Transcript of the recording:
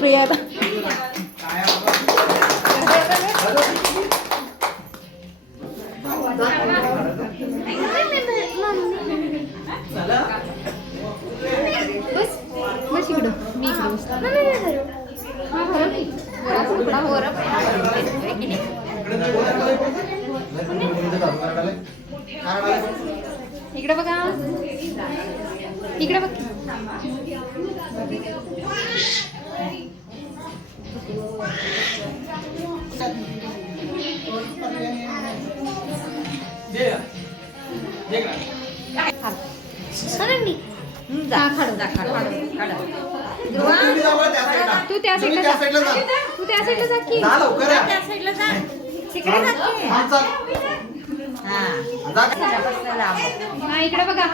प्रियाला. बस बस इकडं मी इकडं इकडे बघा इकडे बघ. तू त्या साईडला जा की इकडे बघा.